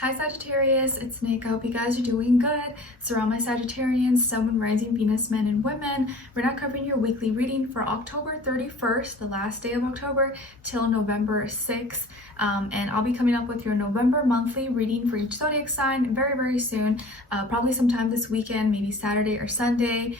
Hi Sagittarius, it's Nick. I hope you guys are doing good. So all my Sagittarians, Sun, Moon, Rising, Venus, men and women, we're now covering your weekly reading for October 31st, the last day of October, till November 6th. And I'll be coming up with your November monthly reading for each zodiac sign very soon, probably sometime this weekend, maybe Saturday or Sunday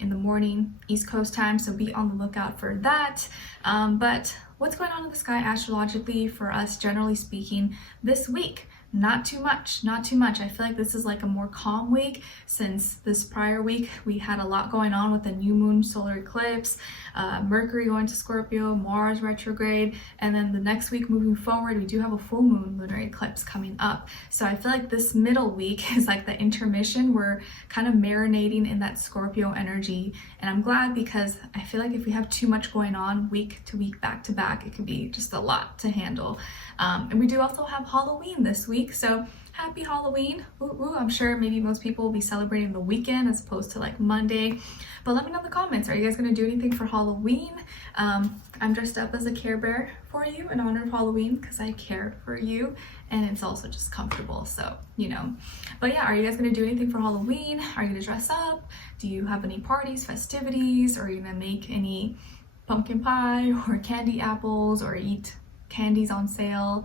in the morning, East Coast time. So be on the lookout for that. But what's going on in the sky astrologically for us, generally speaking, this week? Not too much. I feel like this is like a more calm week since this prior week we had a lot going on with the new moon solar eclipse, Mercury going to Scorpio, Mars retrograde, and then the next week moving forward we do have a full moon lunar eclipse coming up. So I feel like this middle week is like the intermission. We're kind of marinating in that Scorpio energy, and I'm glad because I feel like if we have too much going on week to week, back to back, it could be just a lot to handle. And we do also have Halloween this week, so happy Halloween. Ooh, I'm sure maybe most people will be celebrating the weekend as opposed to like Monday, but let me know in the comments, are you guys going to do anything for Halloween? I'm dressed up as a Care Bear for you in honor of Halloween because I care for you, and it's also just comfortable, so you know. But yeah, are you guys going to do anything for Halloween? Are you going to dress up? Do you have any parties, festivities? Or are you going to make any pumpkin pie or candy apples or eat candies on sale?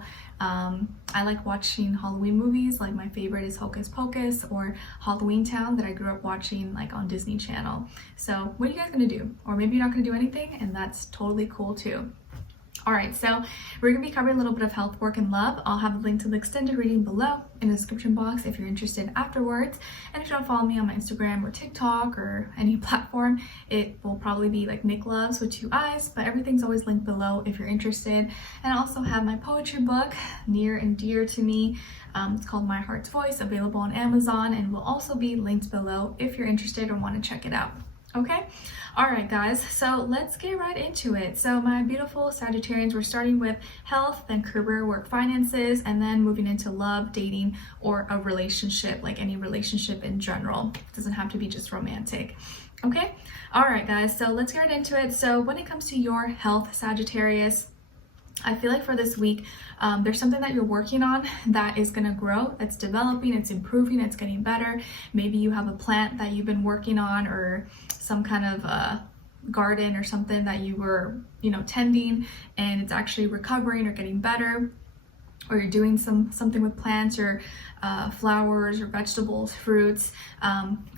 I like watching Halloween movies. Like my favorite is Hocus Pocus or Halloween Town that I grew up watching like on Disney Channel. So what are you guys gonna do? Or maybe you're not gonna do anything, and that's totally cool too. Alright, so we're going to be covering a little bit of health, work, and love. I'll have a link to the extended reading below in the description box if you're interested afterwards. And if you don't follow me on my Instagram or TikTok or any platform, it will probably be like Nicloves with 2 eyes, but everything's always linked below if you're interested. And I also have my poetry book, near and dear to me. It's called My Heart's Voice, available on Amazon, and will also be linked below if you're interested or want to check it out. Okay, all right guys, so let's get right into it. So my beautiful Sagittarians, we're starting with health, then career, work, finances, and then moving into love, dating, or a relationship, like any relationship in general. It doesn't have to be just romantic. Okay, all right guys, so let's get right into it. So when it comes to your health, Sagittarius, I feel like for this week, there's something that you're working on that is going to grow, that's developing, it's improving, it's getting better. Maybe you have a plant that you've been working on, or some kind of garden or something that you were, tending, and it's actually recovering or getting better. Or you're doing something with plants or flowers or vegetables, fruits,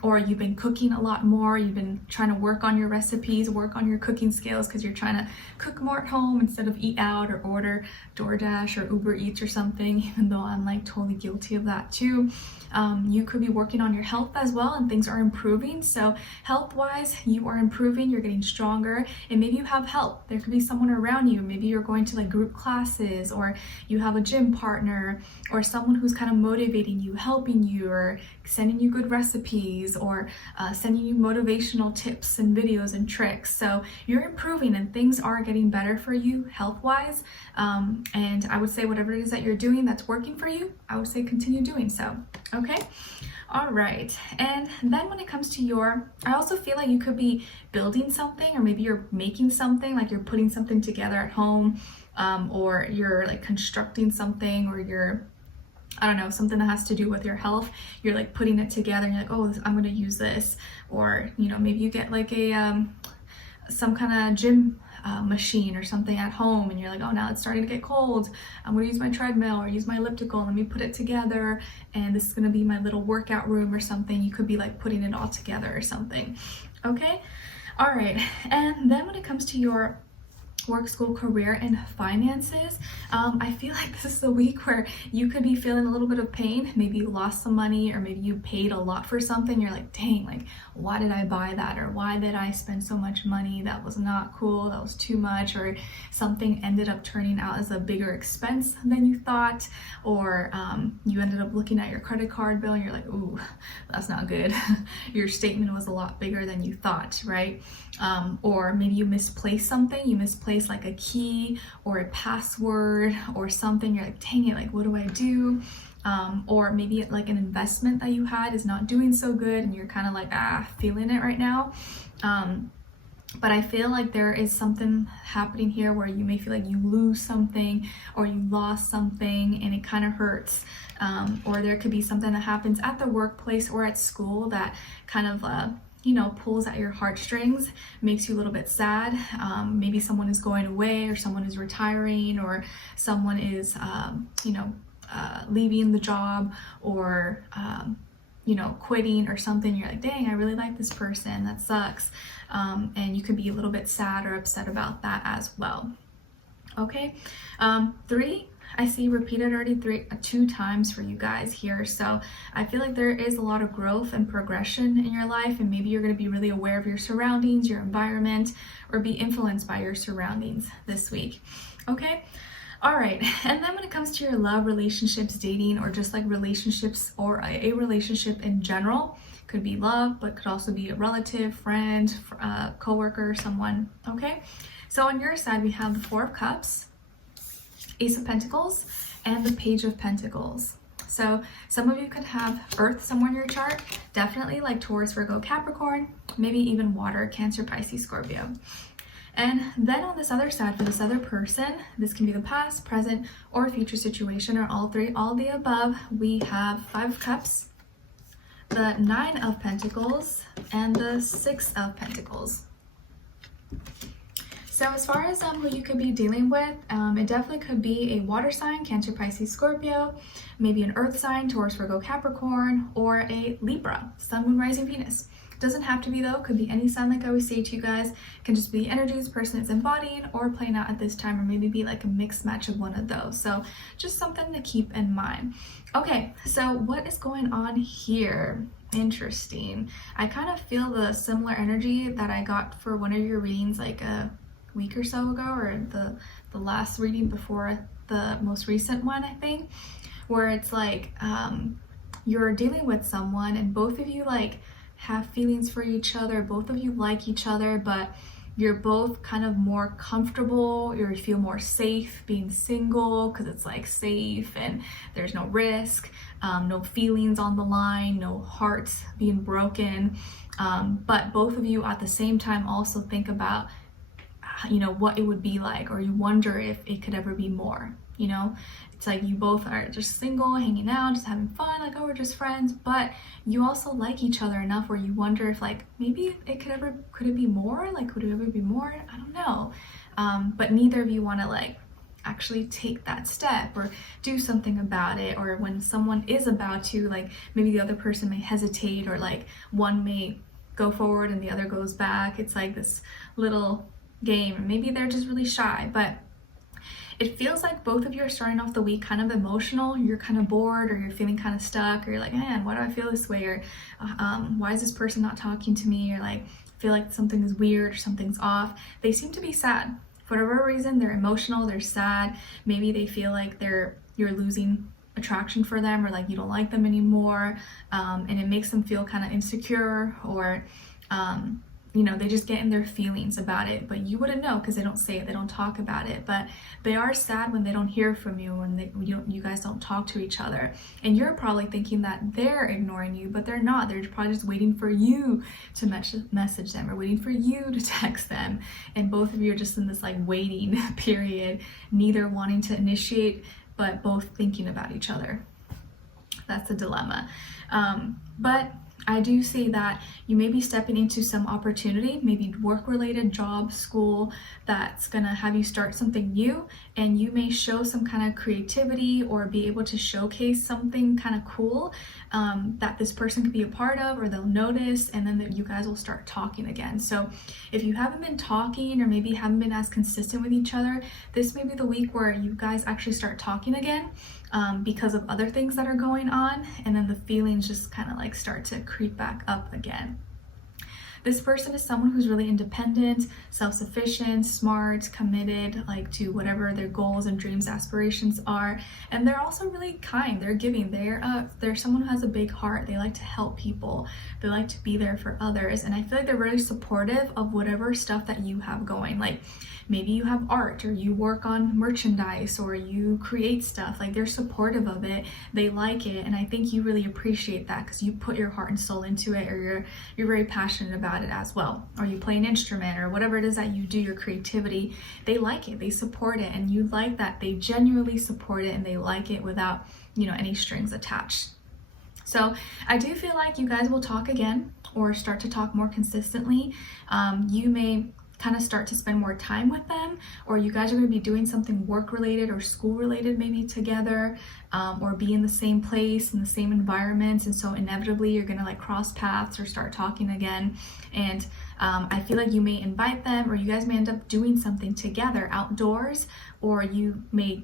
or you've been cooking a lot more. You've been trying to work on your recipes, work on your cooking skills because you're trying to cook more at home instead of eat out or order DoorDash or Uber Eats or something, even though I'm like totally guilty of that too. You could be working on your health as well, and things are improving. So health-wise, you are improving, you're getting stronger, and maybe you have help. There could be someone around you. Maybe you're going to like group classes, or you have a gym partner, or someone who's kind of motivating you, helping you, or sending you good recipes, or sending you motivational tips and videos and tricks. So you're improving and things are getting better for you health-wise. And I would say whatever it is that you're doing that's working for you, I would say continue doing so. Okay, all right. And then when it comes to I also feel like you could be building something, or maybe you're making something, like you're putting something together at home, or you're like constructing something, or you're, I don't know, something that has to do with your health. You're like putting it together and you're like, oh, I'm going to use this. Or, maybe you get like a, some kind of gym machine or something at home, and you're like, oh, now it's starting to get cold, I'm going to use my treadmill or use my elliptical, let me put it together, and this is going to be my little workout room or something. You could be like putting it all together or something. Okay, all right. And then when it comes to your work, school, career, and finances, I feel like this is a week where you could be feeling a little bit of pain. Maybe you lost some money, or maybe you paid a lot for something. You're like, dang, like why did I buy that? Or why did I spend so much money? That was not cool, that was too much. Or something ended up turning out as a bigger expense than you thought. Or you ended up looking at your credit card bill and you're like, ooh, that's not good. Your statement was a lot bigger than you thought, right? Or maybe you misplaced something. You misplaced like a key or a password or something. You're like, dang it, like what do I do? Or maybe like an investment that you had is not doing so good and you're kind of like, feeling it right now. But I feel like there is something happening here where you may feel like you lose something or you lost something and it kind of hurts. Or there could be something that happens at the workplace or at school that kind of pulls at your heartstrings, makes you a little bit sad. Maybe someone is going away, or someone is retiring, or someone is leaving the job, or quitting or something. You're like, dang, I really like this person, that sucks. And you could be a little bit sad or upset about that as well. Okay, 3, I see repeated already 2 times for you guys here. So I feel like there is a lot of growth and progression in your life, and maybe you're going to be really aware of your surroundings, your environment, or be influenced by your surroundings this week. Okay. All right. And then when it comes to your love, relationships, dating, or just like relationships or a relationship in general, could be love, but could also be a relative, friend, coworker, someone. Okay. So on your side, we have the 4 of Cups, Ace of Pentacles, and the Page of Pentacles. So some of you could have Earth somewhere in your chart, definitely like Taurus, Virgo, Capricorn, maybe even water, Cancer, Pisces, Scorpio. And then on this other side, for this other person, this can be the past, present, or future situation, or all 3, all the above. We have 5 of Cups, the 9 of Pentacles, and the 6 of Pentacles. So as far as who you could be dealing with, it definitely could be a water sign, Cancer, Pisces, Scorpio, maybe an earth sign, Taurus, Virgo, Capricorn, or a Libra, Sun, Moon, Rising, Venus. Doesn't have to be though, could be any sign, like I always say to you guys. It can just be the energies the person is embodying or playing out at this time, or maybe be like a mixed match of one of those. So just something to keep in mind. Okay, so what is going on here? Interesting. I kind of feel the similar energy that I got for one of your readings like a week or so ago, or the last reading before the most recent one, I think, where it's like you're dealing with someone and both of you like have feelings for each other, both of you like each other, but you're both kind of more comfortable, you feel more safe being single because it's like safe and there's no risk, no feelings on the line, no hearts being broken, but both of you at the same time also think about what it would be like, or you wonder if it could ever be more. It's like you both are just single, hanging out, just having fun, like, oh, we're just friends, but you also like each other enough where you wonder if like maybe it could it be more, like could it ever be more? I don't know. But neither of you want to like actually take that step or do something about it, or when someone is about to, like, maybe the other person may hesitate, or like one may go forward and the other goes back. It's like this little game, and maybe they're just really shy, but it feels like both of you are starting off the week kind of emotional. You're kind of bored, or you're feeling kind of stuck, or you're like, man, why do I feel this way? Or why is this person not talking to me? Or like, feel like something is weird or something's off. They seem to be sad. For whatever reason, they're emotional, they're sad. Maybe they feel like you're losing attraction for them, or like you don't like them anymore. And it makes them feel kind of insecure, or they just get in their feelings about it, but you wouldn't know because they don't say it, they don't talk about it, but they are sad when they don't hear from you, when you guys don't talk to each other. And you're probably thinking that they're ignoring you, but they're not. They're probably just waiting for you to message them, or waiting for you to text them. And both of you are just in this like waiting period, neither wanting to initiate, but both thinking about each other. That's a dilemma. But I do see that you may be stepping into some opportunity, maybe work-related, job, school, that's gonna have you start something new, and you may show some kind of creativity or be able to showcase something kind of cool that this person could be a part of, or they'll notice, and then you guys will start talking again. So if you haven't been talking, or maybe haven't been as consistent with each other, this may be the week where you guys actually start talking again. Because of other things that are going on, and then the feelings just kind of like start to creep back up again. This person is someone who's really independent, self-sufficient, smart, committed, like to whatever their goals and dreams, aspirations are. And they're also really kind, they're giving, they're someone who has a big heart. They like to help people, they like to be there for others. And I feel like they're really supportive of whatever stuff that you have going. Like maybe you have art, or you work on merchandise, or you create stuff, like they're supportive of it, they like it. And I think you really appreciate that because you put your heart and soul into it, or you're very passionate about about it as well, or you play an instrument or whatever it is that you do, your creativity, they like it, they support it, and you like that they genuinely support it and they like it without, you know, any strings attached. So I do feel like you guys will talk again or start to talk more consistently. You may kind of start to spend more time with them, or you guys are going to be doing something work related or school related maybe together, or be in the same place, in the same environment, and so inevitably you're going to like cross paths or start talking again. And I feel like you may invite them, or you guys may end up doing something together outdoors, or you may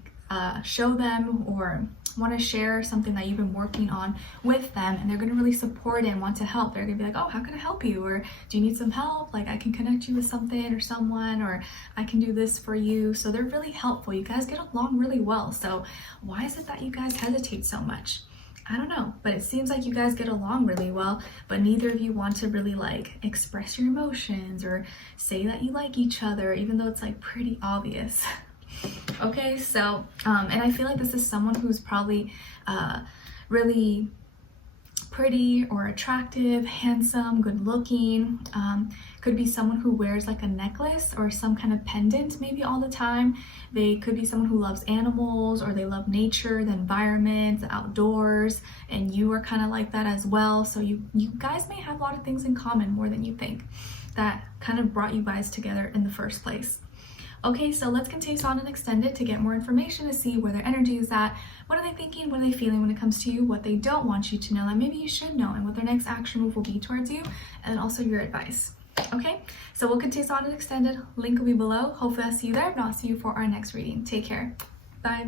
show them or want to share something that you've been working on with them, and they're going to really support it and want to help. They're going to be like, oh, how can I help you? Or do you need some help? Like, I can connect you with something or someone, or I can do this for you. So they're really helpful. You guys get along really well. So why is it that you guys hesitate so much? I don't know, but it seems like you guys get along really well, but neither of you want to really like express your emotions or say that you like each other, even though it's like pretty obvious. Okay, so and I feel like this is someone who's probably really pretty or attractive, handsome, good looking. Could be someone who wears like a necklace or some kind of pendant maybe all the time. They could be someone who loves animals, or they love nature, the environment, the outdoors, and you are kind of like that as well. So you guys may have a lot of things in common, more than you think, that kind of brought you guys together in the first place. Okay, so let's continue on and extend it to get more information, to see where their energy is at. What are they thinking? What are they feeling when it comes to you? What they don't want you to know that maybe you should know, and what their next action move will be towards you, and also your advice. Okay, so we'll continue on and extend it. Link will be below. Hopefully I'll see you there. If not, I'll see you for our next reading. Take care. Bye.